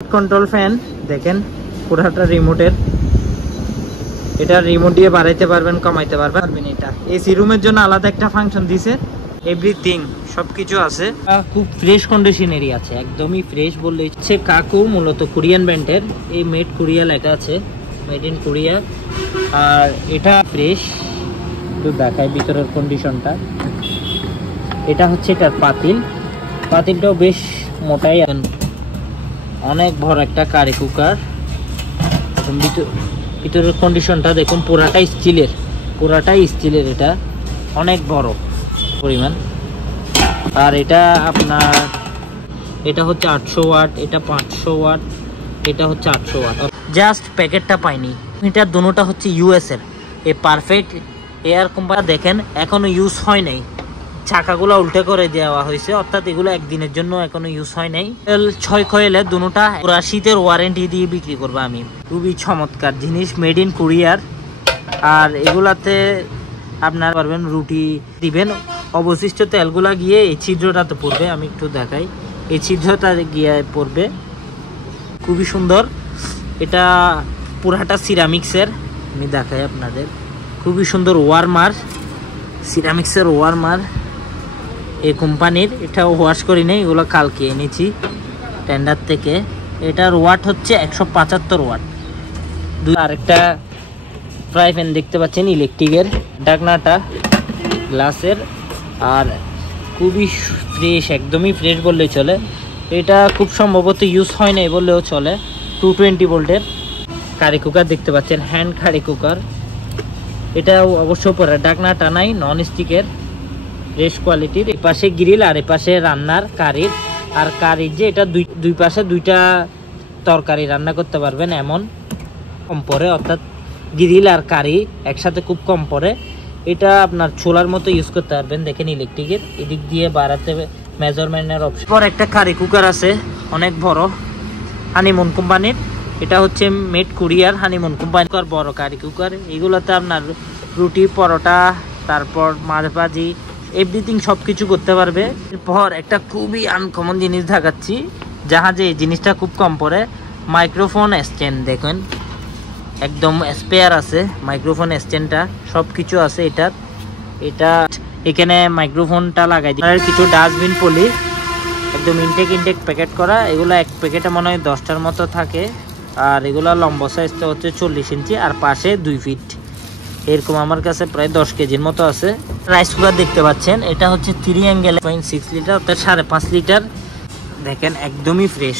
Control fan দেখেন পুরাটা রিমোটের। এটা রিমোট দিয়ে বাড়াইতে পারবেন, কমাইতে পারবেন। এটা এসি রুমের জন্য আলাদা একটা ফাংশন দিছে। এভরিথিং সবকিছু আছে, খুব ফ্রেশ কন্ডিশনেরই আছে, একদমই ফ্রেশ বললে হচ্ছে। কাকু মূলত কোরিয়ান ব্র্যান্ডের, এই মেড কোরিয়া লেখা আছে, মেড ইন কোরিয়া। আর এটা ফ্রেশ, একটু দেখায় ভিতরের কন্ডিশনটা। এটা হচ্ছে এটার পাতিলটাও বেশ মোটাই, অনেক বড় একটা কারি কুকার। ভিতরের কন্ডিশনটা দেখুন, পুরাটাই স্টিলের, এটা অনেক বড় পরিমাণ। আর এটা আপনার, এটা হচ্ছে 800 ওয়াট, এটা 500 ওয়াট, এটা হচ্ছে 800 ওয়াট। জাস্ট প্যাকেটটা পাইনি। এটা দুটোটা হচ্ছে ইউএস এর, এই পারফেক্ট এয়ার কোম্পানি। দেখেন এখনো ইউজ হয় নাই, চাকাগুলো উল্টে করে দেওয়া হয়েছে, অর্থাৎ এগুলো একদিনের জন্য এখনো ইউজ হয় নাই। 6 কয়েলে দুটোটা পুরা শীতের ওয়ারেন্টি দিয়ে বিক্রি করবো আমি। খুবই চমৎকার জিনিস, মেড ইন কোরিয়ার। আর এগুলাতে আপনার পারবেন রুটি দিবেন, অবশিষ্ট তেলগুলা গিয়ে এই ছিদ্রটাতে পড়বে। আমি একটু দেখাই, এই ছিদ্রটা গিয়ে পড়বে, খুবই সুন্দর। এটা পুরাটা সিরামিক্সের, আমি দেখাই আপনাদের, খুবই সুন্দর ওয়ার্মার, সিরামিক্সের ওয়ার্মার এই কোম্পানির। এটা ওয়াশ করি নাই, এগুলো কালকে এনেছি টেন্ডার থেকে। এটার ওয়াট হচ্ছে 175 ওয়াট। আরেকটা ফ্রাই প্যান দেখতে পাচ্ছেন ইলেকট্রিকের, ঢাকনাটা গ্লাসের, আর খুবই ফ্রেশ, একদমই ফ্রেশ বললেই চলে। এটা খুব সম্ভবত ইউজ হয় নাই বললেও চলে। 220 ভোল্টের কারি কুকার দেখতে পাচ্ছেন, হ্যান্ড কারি কুকার। এটা অবশ্য পরে ঢাকনাটা নাই, নন স্টিকের, ফ্রেশ কোয়ালিটির। এই পাশে গ্রিল আর এই পাশে রান্নার কারির। আর কারির যে এটা দুই পাশে দুইটা তরকারি রান্না করতে পারবেন, এমন কম পরে, অর্থাৎ গ্রিল আর কারি একসাথে খুব কম পরে। এটা আপনার ছোলার মতো ইউজ করতে পারবেন, দেখেন ইলেকট্রিকের, এদিক দিয়ে বাড়াতে মেজারমেন্টের অপশন। পর একটা কারি কুকার আছে অনেক বড়, হানিমুন কোম্পানির। এটা হচ্ছে মেড কোরিয়ার, হানিমুন কোম্পানির বড় কারি কুকার। এগুলোতে আপনার রুটি, পরোটা, তারপর মাছ ভাজি, এভরিথিং সবকিছু করতে পারবে। এরপর একটা খুবই আনকমন জিনিস দেখাচ্ছি, জাহাজে এই জিনিসটা খুব কম পড়ে, মাইক্রোফোন স্ট্যান্ড। দেখেন একদম স্পেয়ার আছে মাইক্রোফোন স্ট্যান্ডটা, সবকিছু আছে এটার। এটা এখানে মাইক্রোফোনটা লাগাই দিই। আর কিছু ডাস্টবিন পলি, একদম ইনটেক প্যাকেট করা। এগুলো এক প্যাকেটে মনে হয় 10টার মতো থাকে। আর এগুলো লম্বা সাইজটা হচ্ছে 40 ইঞ্চি, আর পাশে 2 ফিট এরকম। আমার কাছে প্রায় 10 কেজির মতো আছে। রাইস কুকার দেখতে পাচ্ছেন, এটা হচ্ছে 3 অ্যাঙ্গেল 0.6 লিটার, অর্থাৎ 5.5 লিটার। দেখেন একদমই ফ্রেশ,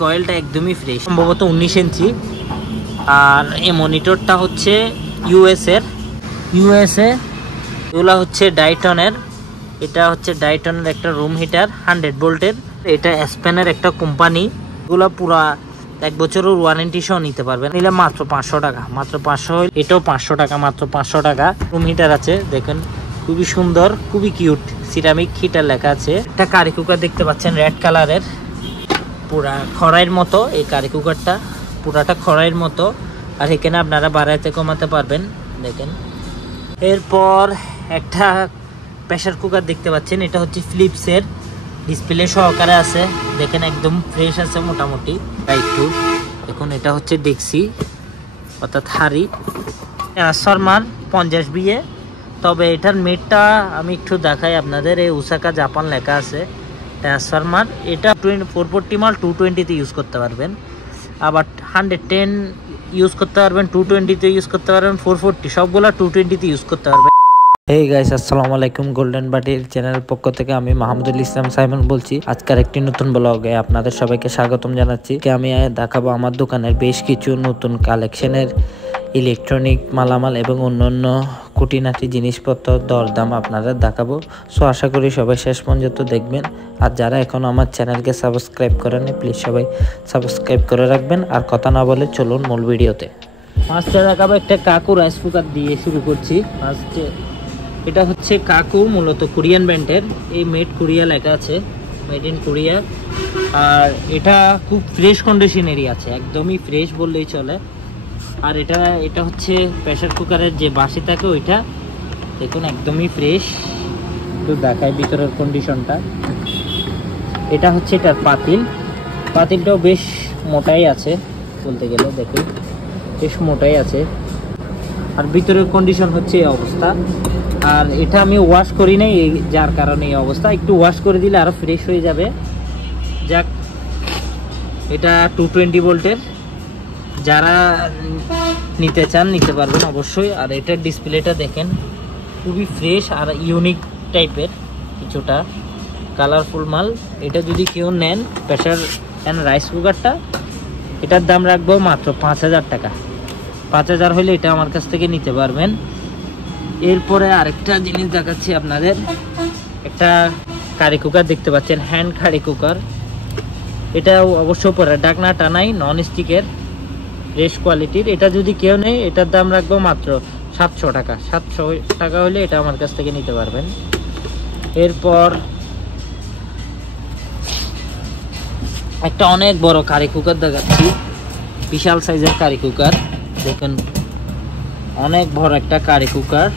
কয়েলটা একদমই ফ্রেশ, সম্ভবত 19 ইঞ্চি। আর এই মনিটরটা হচ্ছে ইউএসএ। এগুলো হচ্ছে ডাইটনের, এটা হচ্ছে ডাইটনের একটা রুম হিটার 100 ভোল্টের। এটা স্পেনের একটা কোম্পানি। এগুলো পুরা 1 বছরের ওয়ারেন্টি সহ নিতে পারবেন, নিলে মাত্র 500 টাকা, মাত্র 500। এটাও 500 টাকা, মাত্র 500 টাকা। রুম হিটার আছে দেখেন, খুবই সুন্দর, খুবই কিউট, সিরামিক হিটার লেখা আছে। একটা কারি কুকার দেখতে পাচ্ছেন রেড কালারের, পুরা খড়াইয়ের মতো। এই কারি কুকারটা পুরাটা খড়াইয়ের মতো। আর এখানে আপনারা বাড়াইতে কমাতে পারবেন, দেখেন। এরপর একটা প্রেসার কুকার দেখতে পাচ্ছেন, এটা হচ্ছে ফিলিপসের, ডিসপ্লে সহকারে আছে, দেখেন একদম ফ্রেশ আছে মোটামুটি। একটু দেখুন, এটা হচ্ছে ডেক্সি, অর্থাৎ হাড়ি, ট্রান্সফরমার 50 বিয়ে। তবে এটার মেটটা আমি একটু দেখাই আপনাদের, এই ওসাকা জাপান লেখা আছে ট্রান্সফরমার। এটা 440 মাল 220-তে ইউজ করতে পারবেন, আবার 110 ইউজ করতে পারবেন, 220-তে ইউজ করতে পারবেন, 440 সবগুলা 220-তে ইউজ করতে পারবেন। হেই গাইস, আসসালামু আলাইকুম। গোল্ডেন বাটির চ্যানেলের পক্ষ থেকে আমি মাহমুদুল ইসলাম সাইমন বলছি। আজকের একটি নতুন ব্লগে আপনাদের সবাইকে স্বাগতম জানাচ্ছি। আমি দেখাবো আমার দোকানের বেশ কিছু নতুন কালেকশনের ইলেকট্রনিক মালামাল এবং অন্যান্য খুঁটিনাটি জিনিসপত্র দরদাম আপনাদের দেখাবো। সো আশা করি সবাই শেষ পর্যন্ত দেখবেন। আর যারা এখন আমার চ্যানেলকে সাবস্ক্রাইব করেনি, প্লিজ সবাই সাবস্ক্রাইব করে রাখবেন। আর কথা না বলে চলুন মূল ভিডিওতে। ফার্স্টে দেখাবো একটা কাকু রাইস কুকার দিয়ে শুরু করছি। ফার্স্টে এটা হচ্ছে কাকু, মূলত কোরিয়ান ব্র্যান্ডের, এই মেড কোরিয়া লেখা আছে, মেড ইন কোরিয়া। আর এটা খুব ফ্রেশ কন্ডিশনেরই আছে, একদমই ফ্রেশ বললেই চলে। আর এটা হচ্ছে প্রেসার কুকারের যে বাসি থাকে ওইটা, দেখুন একদমই ফ্রেশ। একটু দেখায় ভিতরের কন্ডিশনটা। এটা হচ্ছে এটার পাতিল, পাতিলটাও বেশ মোটাই আছে বলতে গেলে, দেখুন বেশ মোটাই আছে। আর ভিতরের কন্ডিশন হচ্ছে এই অবস্থা। আর এটা আমি ওয়াশ করি নাই, যার কারণে এই অবস্থা। একটু ওয়াশ করে দিলে আরও ফ্রেশ হয়ে যাবে। যাক, এটা 220 ভোল্টের, যারা নিতে চান নিতে পারবেন অবশ্যই। আর এটার ডিসপ্লেটা দেখেন খুবই ফ্রেশ আর ইউনিক টাইপের, কিছুটা কালারফুল মাল। এটা যদি কেউ নেন প্রেসার অ্যান্ড রাইস কুকারটা, এটার দাম রাখবো মাত্র 5000 টাকা। 5000 হলে এটা আমার কাছ থেকে নিতে পারবেন। এরপরে আরেকটা জিনিস দেখাচ্ছি আপনাদের। একটা কারি কুকার দেখতে পাচ্ছেন, হ্যান্ড কারি কুকার। এটা অবশ্য পরে ডাকনা টানাই, নন স্টিকের, ফ্রেশ কোয়ালিটির। এটা যদি কেউ নেই এটার দাম রাখবো মাত্র 700 টাকা। 700 টাকা হলে এটা আমার কাছ থেকে নিতে পারবেন। এরপর একটা অনেক বড় কারি কুকার দেখাচ্ছি, বিশাল সাইজের কারি কুকার। দেখুন অনেক বড় একটা কারি কুকার।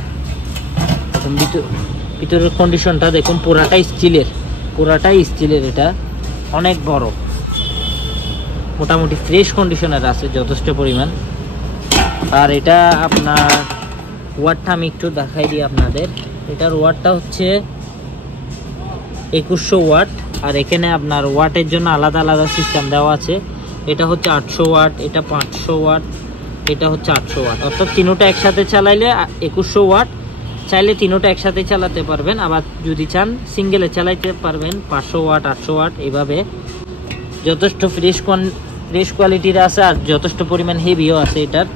ভিতরের কন্ডিশনটা দেখুন, পুরাটাই স্টিলের। এটা অনেক বড়, মোটামুটি ফ্রেশ কন্ডিশনের আছে যথেষ্ট পরিমাণ। আর এটা আপনার ওয়াটটা আমি একটু দেখাই দিই আপনাদের। এটার ওয়াটটা হচ্ছে 2100 ওয়াট। আর এখানে আপনার ওয়াটের জন্য আলাদা আলাদা সিস্টেম দেওয়া আছে। এটা হচ্ছে 800 ওয়াট, এটা 500 ওয়াট, এটা হচ্ছে 800 ওয়াট। অর্থাৎ তিনোটা একসাথে চালাইলে 2100 ওয়াট। চাইলে তিনোটা একসাথে চালাতে পারবেন, আবার যদি চান সিঙ্গেলে চালাইতে পারবেন 500 ওয়াট, 800 ওয়াট এইভাবে। যথেষ্ট ফ্রেশ কোয়ালিটির আছে আর যথেষ্ট পরিমাণ হেভিও আছে। এটার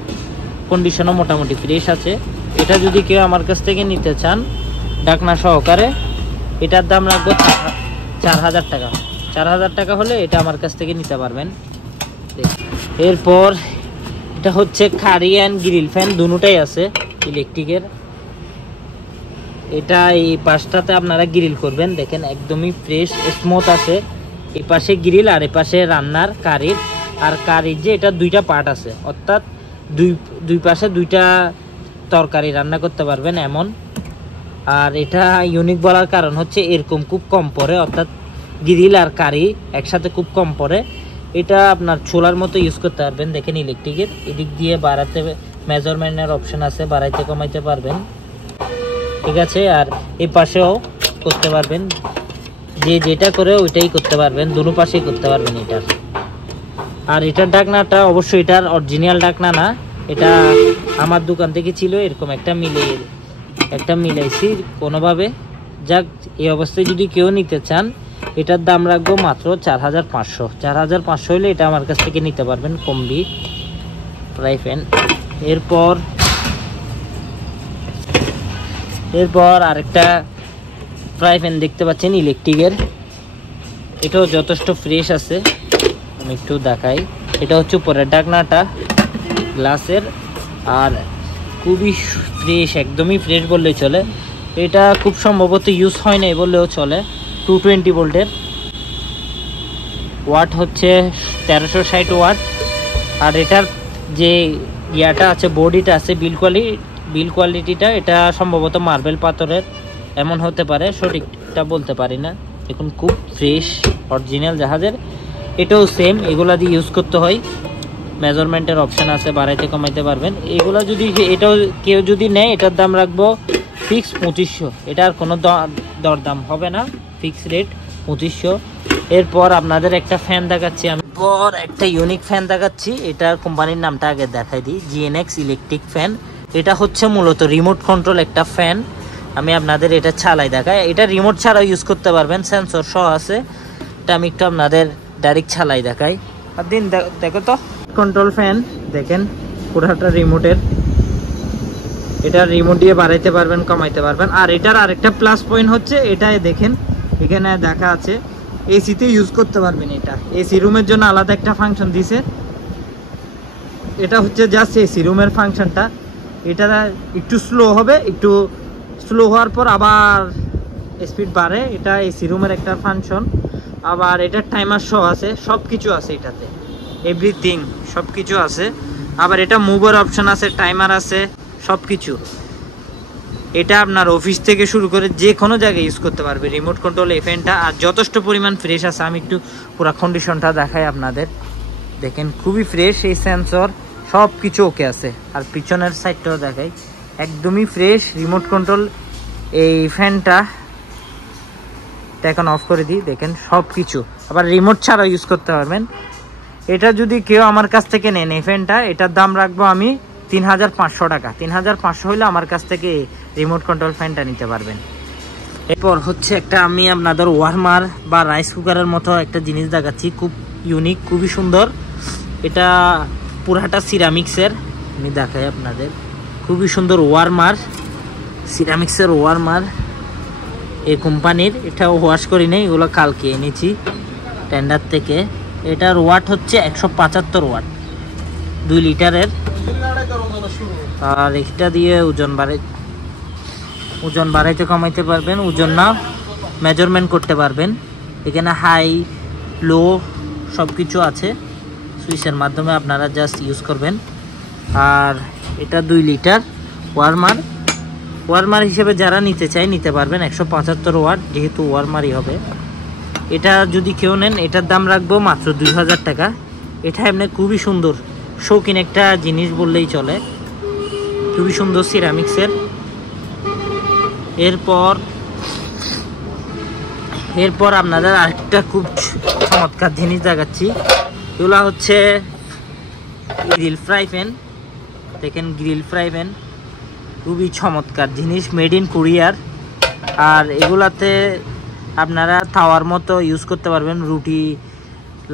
কন্ডিশনও মোটামুটি ফ্রেশ আছে। এটা যদি কেউ আমার কাছ থেকে নিতে চান ঢাকনা সহকারে, এটার দাম রাখবো 4000 টাকা। 4000 টাকা হলে এটা আমার কাছ থেকে নিতে পারবেন। এরপর এটা হচ্ছে কারি অ্যান্ড গ্রিল ফ্যান, দুটোটাই আছে ইলেকট্রিকের। এটা এই পাশটাতে আপনারা গ্রিল করবেন, দেখেন একদমই ফ্রেশ স্মুথ আছে। এই পাশে গ্রিল আর এই পাশে রান্নার কারির। আর কারির যে এটা দুইটা পার্ট আছে, অর্থাৎ দুই পাশে দুইটা তরকারি রান্না করতে পারবেন এমন। আর এটা ইউনিক বলার কারণ হচ্ছে এরকম খুব কম পড়ে, অর্থাৎ গ্রিল আর কারি একসাথে খুব কম পড়ে। এটা আপনার ছোলার মতো ইউজ করতে পারবেন। দেখেন ইলেকট্রিকের, এদিক দিয়ে বাড়াতে মেজারমেন্টের অপশন আছে, বাড়াইতে কমাইতে পারবেন, ঠিক আছে। আর এই পাশেও করতে পারবেন, যেটা করে ওইটাই করতে পারবেন, দুটো পাশেই করতে পারবেন এটার। আর এটার ঢাকনাটা অবশ্যই এটার অরিজিনাল ঢাকনা না, এটা আমার দোকান থেকে ছিল, এরকম একটা মিলাইছি কোনোভাবে। যাক, এই অবস্থায় যদি কেউ নিতে চান এটার দাম রাখবো মাত্র 4500। 4500 হলে এটা আমার কাছ থেকে নিতে পারবেন, কম্বি ফ্রাই প্যান। এরপর আরেকটা ফ্রাই প্যান দেখতে পাচ্ছেন ইলেকট্রিকের, এটাও যথেষ্ট ফ্রেশ আছে। আমি একটু দেখাই। এটা হচ্ছে উপরের ঢাকনাটা গ্লাসের, আর খুবই ফ্রেশ, একদমই ফ্রেশ বললেই চলে। এটা খুব সম্ভবত ইউজ হয় নাই বললেও চলে। 220 ভোল্টের, ওয়াট হচ্ছে 1360 ওয়াট। আর এটার যে ইয়াটা আছে, বডিটা আছে, বিল কোয়ালিটিটা এটা সম্ভবত মার্বেল পাথরের এমন হতে পারে, সঠিকটা বলতে পারি না। এখন খুব ফ্রেশ অরিজিনাল জাহাজের। এটাও সেম, এগুলা দিয়ে ইউজ করতে হয়, মেজারমেন্টের অপশান আছে, বাড়াইতে কমাইতে পারবেন। এগুলো এটাও কেউ যদি নেয় এটার দাম রাখবো ফিক্স 2500। এটার কোনো দরদাম হবে না, ফিক্স রেট 2500। এরপর আপনাদের একটা ফ্যান দেখাচ্ছি আমি, একটা ইউনিক ফ্যান দেখাচ্ছি। এটার কোম্পানির নামটা আগে দেখাই দিই, GNX ইলেকট্রিক ফ্যান। এটা হচ্ছে মূলত রিমোট কন্ট্রোল একটা ফ্যান। আমি আপনাদের এটা চালাই দেখাই। এটা রিমোট ছাড়াও ইউজ করতে পারবেন, সেন্সর সহ আছে। এটা আমি একটু আপনাদের ডাইরেক্ট চালাই দেখাই। আর দিন দেখো তো, কন্ট্রোল ফ্যান দেখেন পুরোটা রিমোটের। এটা রিমোট দিয়ে বাড়াইতে পারবেন, কমাইতে পারবেন। আর এটার আরেকটা প্লাস পয়েন্ট হচ্ছে, এটাই দেখেন এখানে দেখা আছে, এসিতে ইউজ করতে পারবেন। এটা এসি রুমের জন্য আলাদা একটা ফাংশন দিছে। এটা হচ্ছে জাস্ট এসি রুমের ফাংশনটা। এটা একটু স্লো হবে, একটু স্লো হওয়ার পর আবার স্পিড বাড়ে। এটা এসি রুমের একটা ফাংশন। আবার এটার টাইমার সহ আছে, সব কিছু আছে এটাতে, এভরিথিং সব কিছু আছে। আবার এটা মুভের অপশন আছে, টাইমার আছে, সব কিছু। এটা আপনার অফিস থেকে শুরু করে যে কোনো জায়গায় ইউজ করতে পারবে রিমোট কন্ট্রোল এই ফ্যানটা। আর যথেষ্ট পরিমাণ ফ্রেশ আছে, আমি একটু পুরো কন্ডিশনটা দেখাই আপনাদের। দেখেন খুবই ফ্রেশ, এই সেন্সর সব কিছু ওকে আছে। আর পিছনের সাইডটাও দেখাই, একদমই ফ্রেশ রিমোট কন্ট্রোল এই ফ্যানটা। এখন অফ করে দিই, দেখেন সব কিছু আবার রিমোট ছাড়াও ইউজ করতে পারবেন। এটা যদি কেউ আমার কাছ থেকে নেন এই ফ্যানটা, এটার দাম রাখবো আমি 3500 টাকা। 3500 হইলে আমার কাছ থেকে রিমোট কন্ট্রোল ফ্যানটা নিতে পারবেন। এরপর হচ্ছে একটা আমি আপনাদের ওয়ার্মার বা রাইস কুকারের মতো একটা জিনিস দেখাচ্ছি, খুব ইউনিক, খুবই সুন্দর। এটা পুরাটা সিরামিক্সের, আমি দেখাই আপনাদের। খুবই সুন্দর ওয়ার্মার, সিরামিক্সের ওয়ার্মার এই কোম্পানির। এটা ওয়াশ করি নেই, এগুলো কালকে এনেছি টেন্ডার থেকে। এটার ওয়াট হচ্ছে 175 ওয়াট, 2 লিটারের। আর এটা দিয়ে ওজন বাড়াইতে কমাইতে পারবেন, ওজন না মেজারমেন্ট করতে পারবেন। এখানে হাই লো সব কিছু আছে, সুইচের মাধ্যমে আপনারা জাস্ট ইউজ করবেন। আর এটা 2 লিটার ওয়ার্মার হিসেবে যারা নিতে চায় নিতে পারবেন। 175 ওয়াট, যেহেতু ওয়ার্মারই হবে। এটা যদি কেউ নেন, এটার দাম রাখবো মাত্র 2000 টাকা। এটা এমনি খুবই সুন্দর, শৌখিন একটা জিনিস বললেই চলে, খুবই সুন্দর সিরামিক্সের। এরপর আপনাদের আরেকটা খুব চমৎকার জিনিস দেখাচ্ছি। এগুলো হচ্ছে গ্রিল ফ্রাই প্যান। দেখেন গ্রিল ফ্রাই প্যান খুবই চমৎকার জিনিস, মেড ইন কোরিয়ার। আর এগুলাতে আপনারা তাওয়ার মতো ইউজ করতে পারবেন, রুটি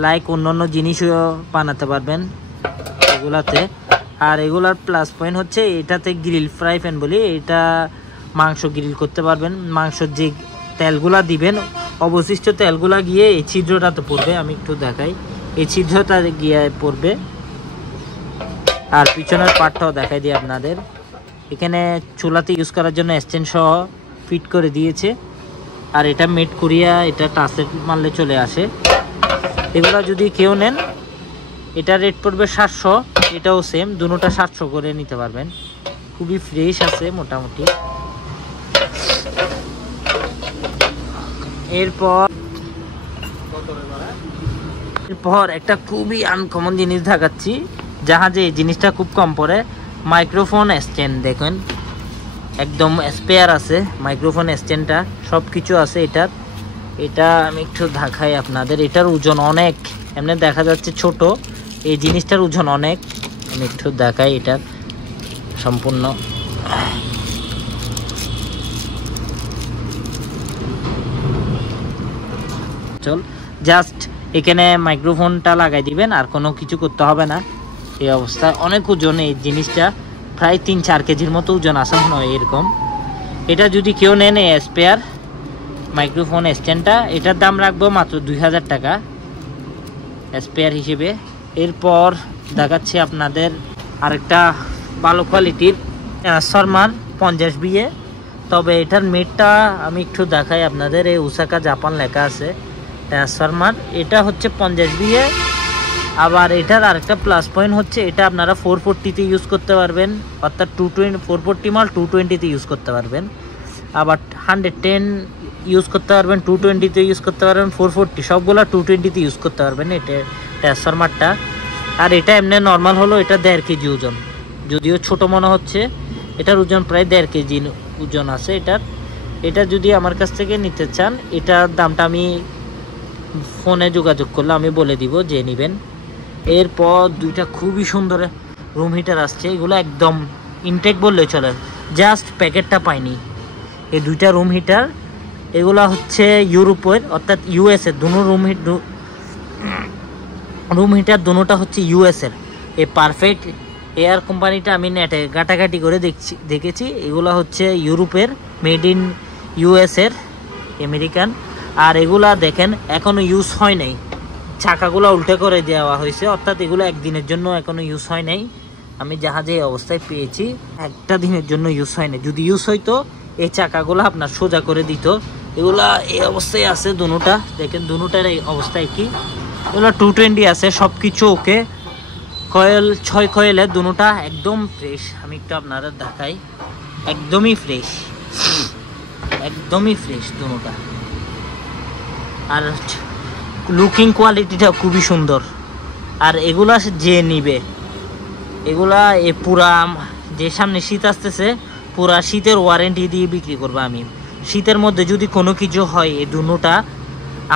লাইক অন্যান্য জিনিসও বানাতে পারবেন এগুলাতে। আর এগুলার প্লাস পয়েন্ট হচ্ছে এটাতে গ্রিল ফ্রাই প্যান বলি, এটা মাংস গ্রিল করতে পারবেন। মাংসর যে তেলগুলা দিবেন, অবশিষ্ট তেলগুলা গিয়ে এই ছিদ্রটাতে পড়বে। আমি একটু দেখাই, এই ছিদ্রটা গিয়ে পড়বে। আর পিছনের পার্টটাও দেখাই দিই আপনাদের। এখানে চুলাতে ইউজ করার জন্য স্ট্যান্ড সহ ফিট করে দিয়েছে। আর এটা মেড কোরিয়া, এটা টাচে মারলে চলে আসে। এগুলো যদি কেউ নেন, এটা রেট পড়বে 700। এটাও সেম, দুটোটা 700 করে নিতে পারবেন। খুবই ফ্রেশ আছে মোটামুটি। এরপর একটা খুবই আনকমন জিনিস দেখাচ্ছি, জাহাজে এই জিনিসটা খুব কম পড়ে। মাইক্রোফোন স্ট্যান্ড দেখেন, একদম স্পেয়ার আছে মাইক্রোফোন স্ট্যান্ডটা, সব কিছু আছে এটার। এটা আমি একটু দেখাই আপনাদের। এটার ওজন অনেক, এমনি দেখা যাচ্ছে ছোট, এই জিনিসটার ওজন অনেক। আমি একটু দেখাই এটার সম্পূর্ণ। জাস্ট এখানে মাইক্রোফোনটা লাগাই দিবেন, আর কোনো কিছু করতে হবে না। এই অবস্থায় অনেক ওজন এই জিনিসটা, প্রায় 3-4 কেজির মতো ওজন আসা নয় এরকম। এটা যদি কেউ নেন এই স্পেয়ার মাইক্রোফোন স্ট্যান্ডটা, এটার দাম রাখবো মাত্র 2000 টাকা স্পেয়ার হিসেবে। এরপর দেখাচ্ছি আপনাদের আরেকটা ভালো কোয়ালিটির ট্রান্সফরমার 50 বিএ। তবে এটার মেটটা আমি একটু দেখাই আপনাদের। এই ওসাকা জাপান লেখা আছে ট্রান্সফরমার। এটা হচ্ছে 50 বিএ। আবার এটার আরেকটা প্লাস পয়েন্ট হচ্ছে এটা আপনারা 440-তে ইউজ করতে পারবেন, অর্থাৎ 440 মাল 220-তে ইউজ করতে পারবেন। আবার 110 ইউজ করতে পারবেন, 220-তে ইউজ করতে পারবেন, 440 সবগুলা 220-তে ইউজ করতে পারবেন এটা ট্রান্সফরমারটা। আর এটা এমনি নর্মাল হলো এটা 1.5 কেজি ওজন, যদিও ছোট মনে হচ্ছে, এটার ওজন প্রায় 1.5 কেজি ওজন আছে এটার। এটা যদি আমার কাছ থেকে নিতে চান, এটার দামটা আমি ফোনে যোগাযোগ করলে আমি বলে দিব যে নেবেন। এরপর দুইটা খুবই সুন্দর রুম হিটার আসছে, এগুলো একদম ইনটেক বললে চলে, জাস্ট প্যাকেটটা পাইনি। এই দুইটা রুম হিটার, এগুলা হচ্ছে ইউরোপের অর্থাৎ ইউএসএর। দুটো রুম হিটার দুটোটা হচ্ছে ইউএসএর। এই পারফেক্ট এয়ার কোম্পানিটা আমি নেটে ঘাটাঘাটি করে দেখেছি, এগুলো হচ্ছে ইউরোপের, মেড ইন ইউএসএর, আমেরিকান। আর এগুলা দেখেন এখনো ইউজ হয় নাই, চাকাগুলো উল্টে করে দেওয়া হয়েছে, অর্থাৎ এগুলো একদিনের জন্য এখনো ইউজ হয় নাই। আমি জাহাজে এই অবস্থায় পেয়েছি, একটা দিনের জন্য ইউজ হয় না। যদি ইউজ হইতো এই চাকাগুলো আপনার সোজা করে দিত। এগুলা এই অবস্থায় আছে দুটোটা, দেখেন দুটোটার এই অবস্থায় কি। এগুলো 220 আছে, সব কিছু ওকে। কয়েল 6 কয়েলের দুটোটা একদম ফ্রেশ। আমি একটু আপনারা দেখাই, একদমই ফ্রেশ, একদমই ফ্রেশ দুটোটা। আর লুকিং কোয়ালিটিটা খুবই সুন্দর। আর এগুলা যে নিবে, এগুলা পুরা যে সামনে শীত আসতেছে, পুরা শীতের ওয়ারেন্টি দিয়ে বিক্রি করবো আমি। শীতের মধ্যে যদি কোনো কিছু হয়, এই দুটোটা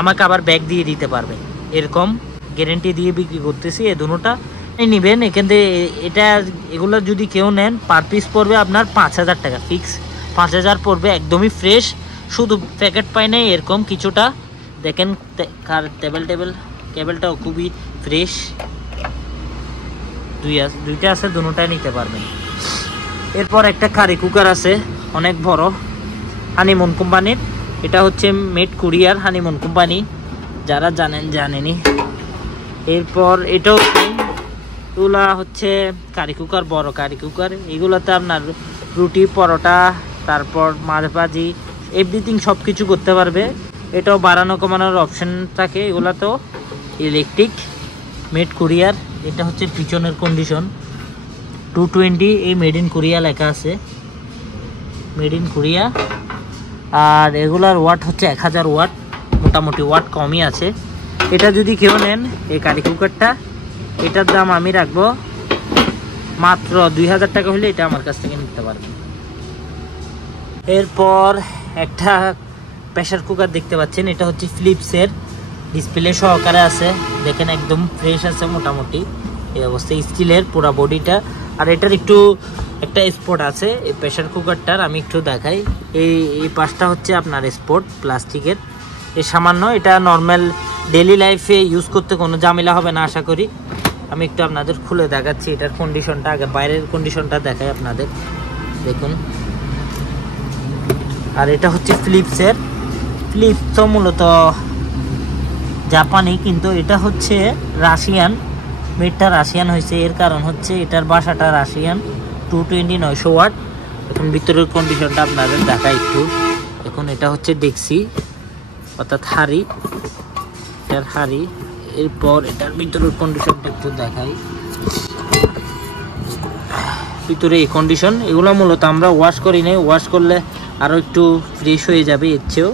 আমাকে আবার ব্যাগ দিয়ে দিতে পারবে, এরকম গ্যারেন্টি দিয়ে বিক্রি করতেছি। এই দুটোটা নেবেন এখান থেকে। এগুলো যদি কেউ নেন, পার পিস পড়বে আপনার 5,000 টাকা, ফিক্স 5,000 পড়বে, একদমই ফ্রেশ। শুধু প্যাকেট পাই নাই, এরকম কিছুটা দেখেন। কেবলটাও খুবই ফ্রেশ, দুইটা আছে, দুটোটাই নিতে পারবেন। এরপর একটা কারি কুকার আছে, অনেক বড়, হানিমুন কোম্পানির। এটা হচ্ছে মেড কুরিয়ার, হানিমুন কোম্পানি, যারা জানেনি। এরপর এটাও এগুলা হচ্ছে কারি কুকার, বড় কারি কুকার। এগুলোতে আপনার রুটি, পরোটা, তারপর মাছ ভাজি, এভরিথিং সব কিছু করতে পারবে। এটাও বাড়ানো কমানোর অপশন থাকে। এগুলো তো ইলেকট্রিক, মেড কুরিয়ার। এটা হচ্ছে পিছনের কন্ডিশন 220, এই মেড ইন কোরিয়া লেখা আছে, মেড ইন কোরিয়া। আর এগুলার ওয়াট হচ্ছে 1000 ওয়াট, মোটামুটি ওয়াট কমই আছে। এটা যদি কেউ নেন, এই কারি কুকারটা, এটার দাম আমি রাখবো মাত্র 2000 টাকা হলে এটা আমার কাছ থেকে নিতে পারবেন। এরপর একটা প্রেসার কুকার দেখতে পাচ্ছেন, এটা হচ্ছে ফিলিপসের, ডিসপ্লে সহকারে আছে, দেখেন একদম ফ্রেশ আছে মোটামুটি এই অবস্থায়, স্টিলের পুরা বডিটা। আর এটার একটু একটা স্পট আছে এই প্রেসার কুকারটার, আমি একটু দেখাই। এই পাশটা হচ্ছে আপনার স্পট প্লাস্টিকের, এই সামান্য। এটা নর্মাল ডেইলি লাইফে ইউজ করতে কোনো ঝামেলা হবে না আশা করি। আমি একটু আপনাদের খুলে দেখাচ্ছি এটার কন্ডিশনটা, আগে বাইরের কন্ডিশনটা দেখাই আপনাদের, দেখুন। আর এটা হচ্ছে ফিলিপসের, ফিলিপস তো মূলত জাপানি, কিন্তু এটা হচ্ছে রাশিয়ান, মেডটা রাশিয়ান হয়েছে। এর কারণ হচ্ছে এটার বাসাটা রাশিয়ান, 220 900 ওয়াট। এখন ভিতরের কন্ডিশনটা আপনাদের দেখাই একটু। এখন এটা হচ্ছে ডেক্সি, অর্থাৎ হাঁড়ি, এটার হাঁড়ি। এরপর এটার ভিতরের কন্ডিশনটা একটু দেখাই। ভিতরে এই কন্ডিশন, এগুলো মূলত আমরা ওয়াশ করি নাই, ওয়াশ করলে আরও একটু ফ্রেশ হয়ে যাবে এর চেয়েও।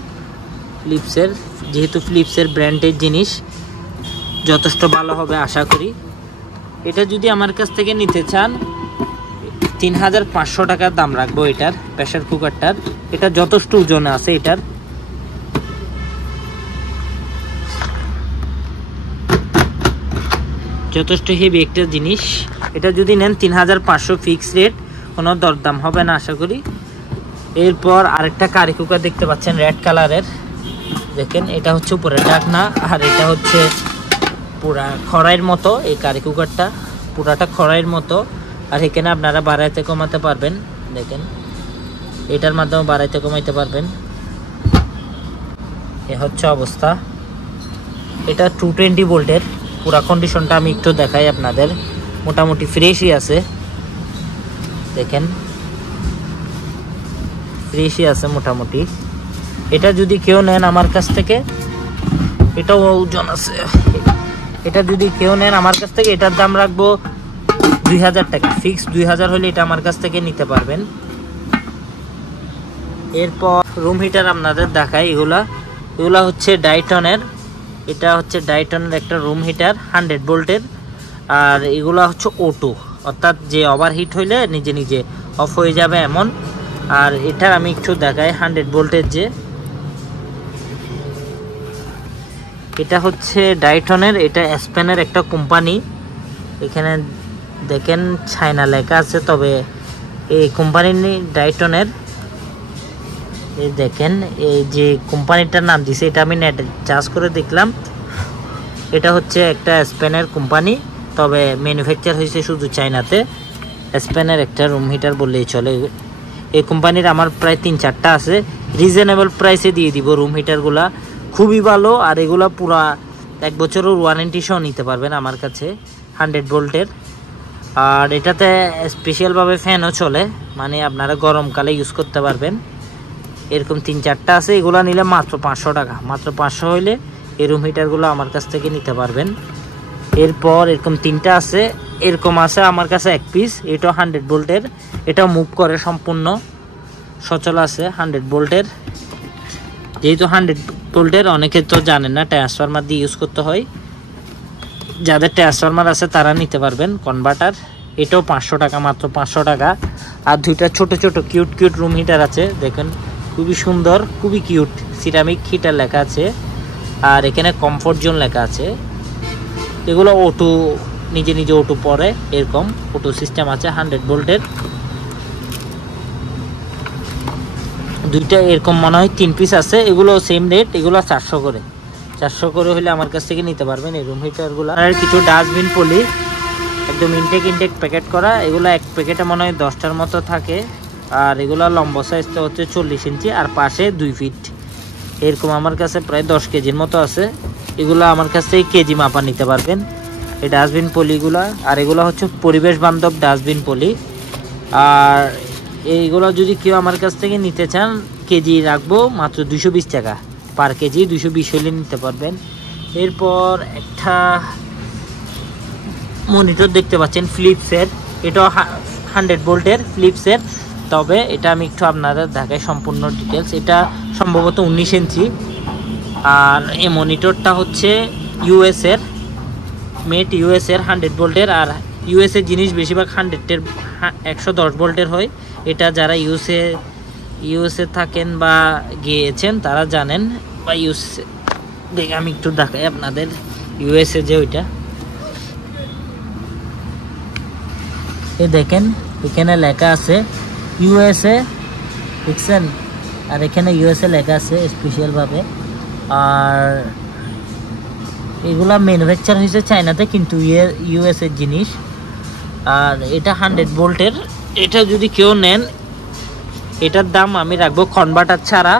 ফিলিপসের, যেহেতু ফিলিপসের ব্র্যান্ডের জিনিস, যথেষ্ট ভালো হবে আশা করি। এটা যদি আমার কাছ থেকে নিতে চান, 3500 টাকার দাম রাখবো এটার, প্রেসার কুকারটার। এটা যথেষ্ট ওজনে আছে, এটার যথেষ্ট হেভি একটা জিনিস। এটা যদি নেন 3500 ফিক্স রেট, কোনো দরদাম হবে না আশা করি। এরপর আরেকটা কারি কুকার দেখতে পাচ্ছেন রেড কালারের, দেখেন। এটা হচ্ছে উপরে ঢাকনা, আর এটা হচ্ছে পুরা খড়াইয়ের মতো। এই কারি কুকারটা পুরাটা খড়াইয়ের মতো। আর এখানে আপনারা বাড়াইতে কমাতে পারবেন, দেখেন এটার মাধ্যমে বাড়াইতে কমাইতে পারবেন। এ হচ্ছে অবস্থা। এটা 220 ভোল্টের, পুরা কন্ডিশনটা আমি একটু দেখাই আপনাদের, মোটামুটি ফ্রেশই আছে, দেখেন ফ্রেশই আছে মোটামুটি। এটা যদি কেউ নেন আমার কাছ থেকে, এটাও ওজন আছে, এটা যদি কেউ নেন আমার কাছ থেকে, এটার দাম রাখবো 2000 টাকা, ফিক্স 2000 হলে এটা আমার কাছ থেকে নিতে পারবেন। এরপর রুম হিটার আপনাদের দেখাই। এগুলা হচ্ছে ডাইটনের, এটা হচ্ছে ডাইটনের একটা রুম হিটার 100 ভোল্টের। আর এগুলা হচ্ছে O2, অর্থাৎ যে ওভারহিট হইলে নিজে নিজে অফ হয়ে যাবে এমন। আর এটার আমি একটু দেখাই 100 ভোল্টের, যে এটা হচ্ছে ডাইটনের, এটা স্পেনের একটা কোম্পানি। এখানে দেখেন চায়না লেখা আছে, তবে এই কোম্পানির ডাইটনের, এই দেখেন এই যে কোম্পানিটার নাম দিছে, এটা আমি নেটে চার্জ করে দেখলাম। এটা হচ্ছে একটা স্পেনের কোম্পানি, তবে ম্যানুফ্যাকচার হয়েছে শুধু চায়নাতে। স্পেনের একটা রুম হিটার বললেই চলে। এই কোম্পানির আমার প্রায় 3-4টা আছে, রিজনেবল প্রাইসে দিয়ে দিব রুম হিটারগুলা, খুবই ভালো। আর এগুলা পুরা 1 বছরের ওয়ারেন্টি সহ নিতে পারবেন আমার কাছে, 100 ভোল্টের। আর এটাতে স্পেশালভাবে ফ্যানও চলে, মানে আপনারা গরমকালে ইউজ করতে পারবেন। এরকম 3-4টা আছে, এগুলো নিলে মাত্র 500 টাকা, মাত্র 500 হইলে এই রুম হিটারগুলো আমার কাছ থেকে নিতে পারবেন। এরপর এরকম 3টা আছে, এরকম আছে আমার কাছে 1 পিস, এটাও 100 ভোল্টের, এটাও মুভ করে সম্পূর্ণ, সচল আছে 100 ভোল্টের। যেহেতু 100 ভোল্টের, অনেকে তো জানেন না ট্রান্সফরমার দিয়ে ইউজ করতে হয়। যাদের ট্রান্সফরমার আছে তারা নিতে পারবেন কনভার্টার। এটাও 500 টাকা, মাত্র 500 টাকা। আর দুইটা ছোট ছোট কিউট রুম হিটার আছে, দেখেন খুবই সুন্দর, খুবই কিউট। সিরামিক হিটার লেখা আছে, আর এখানে কমফোর্ট জোন লেখা আছে। এগুলো অটো, নিজে অটো পরে, এরকম অটো সিস্টেম আছে। 100 ভোল্টের দুইটা এরকম মনে হয় 3 পিস আছে। এগুলো সেম রেট, এগুলো 400 করে। 400 করে হলে আমার কাছ থেকে নিতে পারবেন এই রুম হিটারগুলো। আর কিছু ডাস্টবিন পলি, একদম ইনটেক প্যাকেট করা। এগুলো এক প্যাকেটে মনে হয় 10টার মতো থাকে। আর এগুলো লম্বা সাইজটা হচ্ছে 40 ইঞ্চি, আর পাশে 2 ফিট। এরকম আমার কাছে প্রায় 10 কেজির মতো আছে। এগুলো আমার কাছ থেকে কেজি মাপা নিতে পারবেন এই ডাস্টবিন পলিগুলা। আর এগুলো হচ্ছে পরিবেশ বান্ধব ডাস্টবিন পলি। আর এইগুলো যদি কেউ আমার কাছ থেকে নিতে চান, কেজি রাখবো মাত্র 220 টাকা পার কেজি। 220 হলে নিতে পারবেন। এরপর একটা মনিটর দেখতে পাচ্ছেন ফিলিপসের, এটাও 100 ভোল্টের ফিলিপসের। তবে এটা আমি একটু আপনাদের দেখাই সম্পূর্ণ ডিটেলস। এটা সম্ভবত 19 ইঞ্চি। আর এই মনিটরটা হচ্ছে ইউএসের, মেড ইউএসের 100 ভোল্টের। আর ইউএসের জিনিস বেশিরভাগ 110 ভোল্টের হয়। এটা যারা ইউএসএ থাকেন বা গিয়েছেন তারা জানেন। বা ইউএসএ দেখে আমি একটু দেখাই আপনাদের। ইউএসএ যে ওইটা, এই দেখেন এখানে লেখা আছে ইউএসএ, দেখছেন? আর এখানে ইউএসএ লেখা আছে স্পেশালভাবে। আর এগুলা ম্যানুফ্যাকচার হয়েছে চায়নাতে, কিন্তু ইউএসএর জিনিস। আর এটা 100 ভোল্টের। এটা যদি কেউ নেন, এটার দাম আমি রাখবো কনভার্টার ছাড়া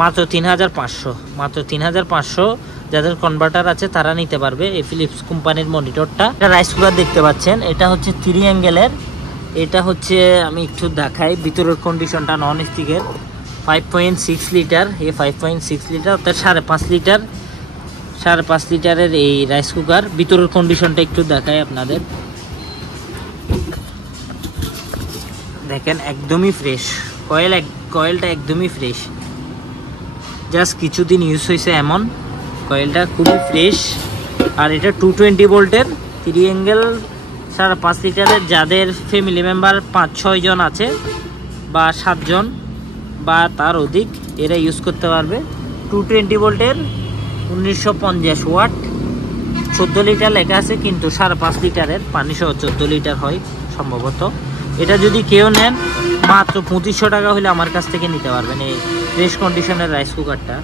মাত্র 3500। মাত্র 3500। যাদের কনভার্টার আছে তারা নিতে পারবে এই ফিলিপস কোম্পানির মনিটরটা। এটা রাইস কুকার দেখতে পাচ্ছেন, এটা হচ্ছে 3 অ্যাঙ্গেলের। এটা হচ্ছে আমি একটু দেখাই ভিতরের কন্ডিশনটা। নন স্টিকের, 5.6 লিটার। এই 5.6 লিটার অর্থাৎ 5.5 লিটার, 5.5 লিটারের এই রাইস কুকার। ভিতরের কন্ডিশনটা একটু দেখাই আপনাদের। দেখেন একদমই ফ্রেশ, কয়েলটা একদমই ফ্রেশ। জাস্ট কিছুদিন ইউজ হয়েছে এমন। কয়েলটা খুবই ফ্রেশ। আর এটা 220 ভোল্টের 3 অ্যাঙ্গেল 5.5 লিটারের। যাদের ফ্যামিলি মেম্বার 5-6 জন আছে বা 7 জন বা তার অধিক, এরা ইউজ করতে পারবে। 220 ভোল্টের 1950 ওয়াট, 14 লিটার লেখা আছে, কিন্তু 5.5 লিটারের পানি সহ 14 লিটার হয় সম্ভবত। এটা যদি কেউ নেন, মাত্র 2500 টাকা হলে আমার কাছ থেকে নিতে পারবেন এই ফ্রেশ কন্ডিশনের রাইস কুকারটা।